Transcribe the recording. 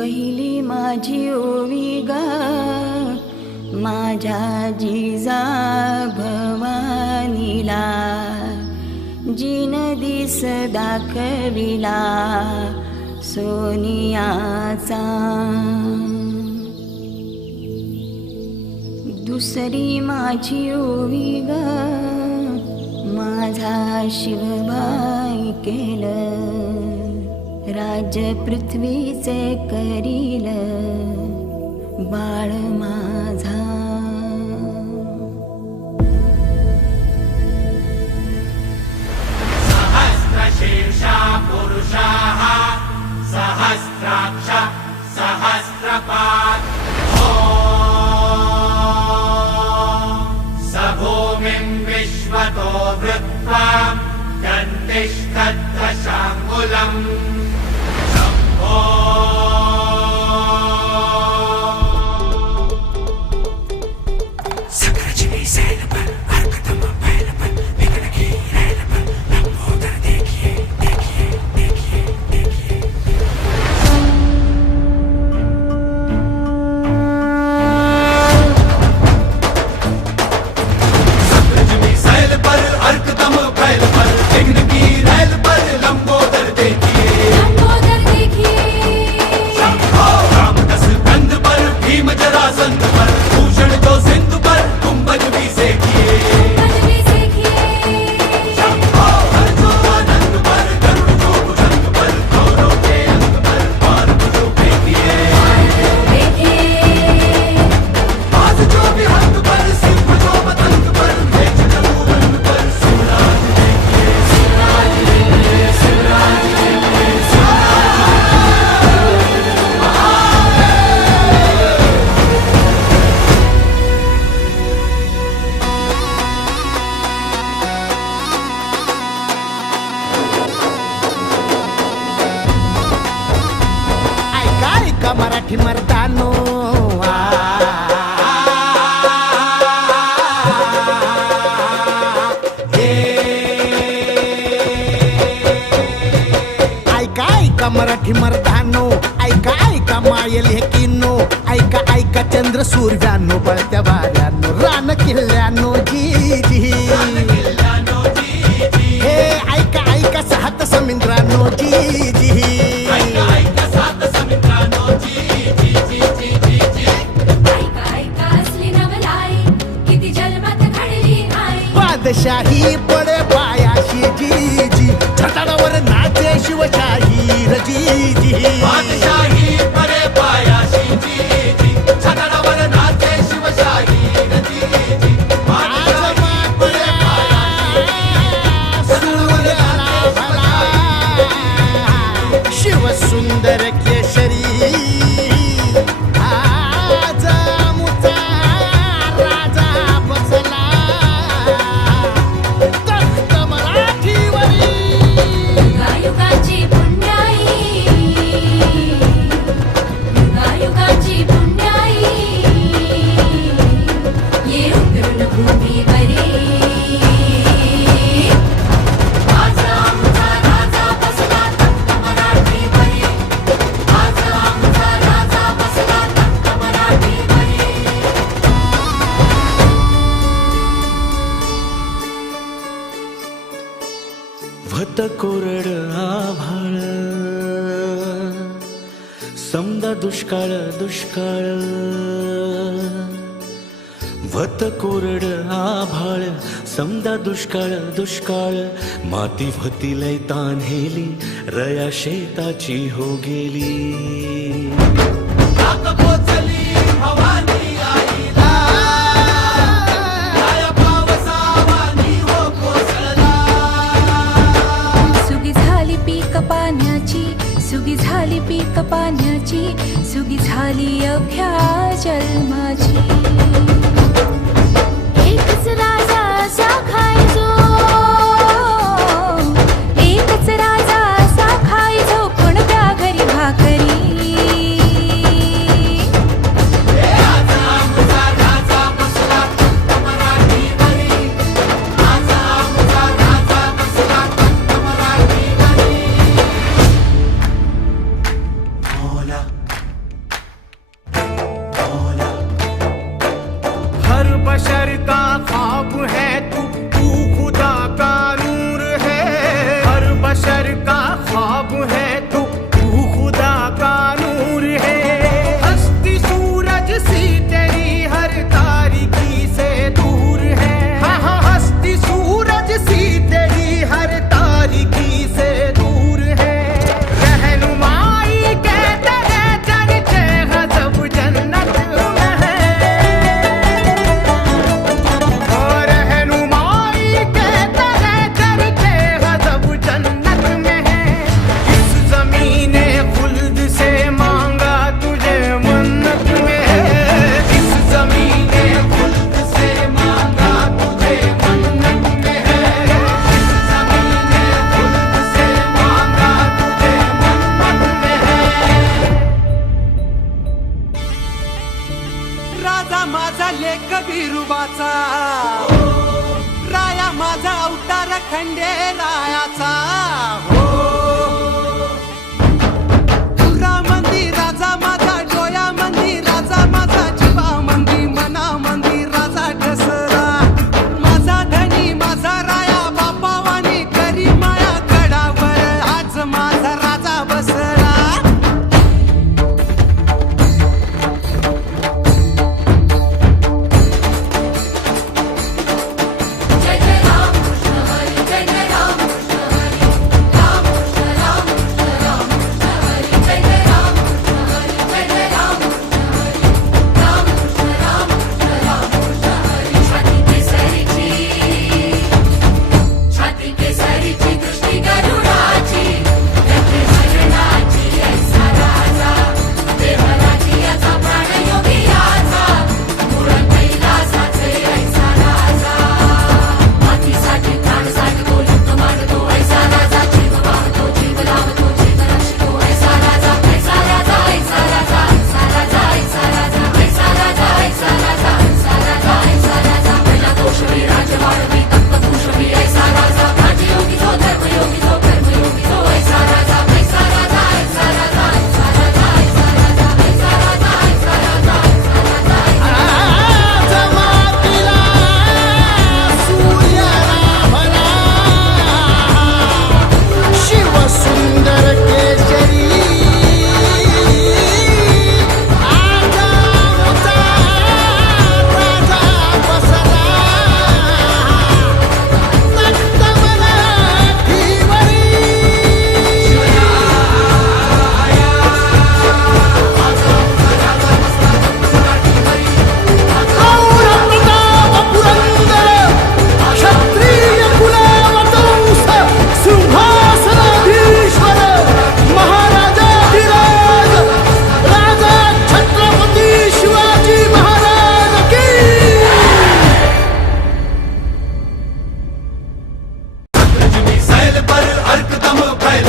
पहिली माझी ओवी गा माझ्या जिजा भवानीला, जिन दिस दाखविला सोनियाचा. दुसरी माझी ओवी ग माझा शिवबाई केलं, राज्य पृथ्वीचे करील बाळ माझा. सहस्रशीर्षा पुरुषाः सहस्राक्ष सहस्रपात्. स भूमिं विश्वतो वृत्वा गन्तिष्ठद्दशाङ्गुलम्. मराठी मर्दानो ऐका ऐका मराठी मर्दानो, ऐका ऐका मायल हे किन्नो, ऐका ऐका चंद्र सूर्यानो, बळत्या वाऱ्यानो, रान किल्ल्यानो जी जी. हे ऐका ऐका सात समुद्रानो जी जी. शाही पडे पायाशी जी जी, छटाडावर नाचे शिवशाही जी जी. बादशाही पडे पायाशी जी जी, छटाडावर नाचे शिवशाही जी जी. बादशाही पडे पायाशी, शिव सुंदर केशरी आज मुचा राजा बसला. भत कोरड आभाळ समदा दुष्काळ दुष्काळ. भत कोरड आभाळ समदा दुष्काळ दुष्काळ. माती भती लय तान्हेली रया शेताची हो गेली. सुगी झाली पीक पाण्याची, सुगी झाली अवघ्या जन्माची. एकच राजा असा खायचो, एकच राजा असा खायचो, कोणत्या घरी भाकरी. बशर का ख्वाब है तू खुदा का नूर है। हर बशर का ख्वाब है तू खुदा का नूर है। हस्ती सूरज सी तेरी हर तारीकी से दूर है। हाँ हाँ हस्ती सूरज सी तेरी हर तारीकी से दूर है। रहनुमाई कहते हैं चर्चे गजब जन्नत में है। और रहनुमाई कहते हैं चर्चे गजब जन्नत में है। इस ज़मीने खुल्द से मांगा तुझे मन्नत में है। इस ज़मीने खुल्द से मांगा तुझे मन्नत में है। इस ज़मीने खुल्द से मांगा तुझे मन्नत में है। राजा माझा लेक बिरुबाचा, राया माझा अवतार खंडे रायाचा हो। तुरा मंदी राजा माझा, डोया मंदी राजा माझा, जीवा मंदी मना मंदी राजा ठसला। माझा धनी माझा राया, बापावानी करी माया, गडावर आज माझा राजा बसला। जय जय राम कृष्ण हरी, जय जय राम कृष्ण हरी, राम कृष्ण राम कृष्ण राम कृष्ण हरी। जय जय राम कृष्ण हरी, जय जय राम कृष्ण हरी, राम कृष्ण राम कृष्ण राम कृष्ण हरी। छाती केसरीची दृष्टी गरुडाची, गती हरणाची ऐसा राजा, देवराची याचा प्राणयोगी याचा, मूळ कैलासाचे ऐसा राजा। मातीसाठी प्राणसाठी तो युद्ध मांडतो ऐसा राजा, जीव वाहतो जीव लावतो जीव रक्षतो ऐसा राजा। ऐसा राजा ऐसा राजा ऐसा राजा ऐसा राजा ऐसा राजा ऐसा राजा ऐसा राजा ऐसा राजा। पहिला दोषवी राजवाडवी तत्वपुरुषवी ऐसा राजा, राजयोगी जो धर्मयोगी जो कर्मयोगी जो ऐसा राजा। ऐसा राजा ऐसा राजा ऐसा राजा ऐसा राजा ऐसा राजा ऐसा राजा ऐसा राजा। आज मातीला सूर्य राभला, शिव सुंदर केशरी आज आमचा राजा बसला। तख्त मराठीवरी औरप्रताप पुरंदर क्षत्रिय कुलावतंस सिंहासनाधीश्वर महाराजाधिराज राजा छत्रपती शिवाजी महाराज की। सैल पर अर्क दम फैल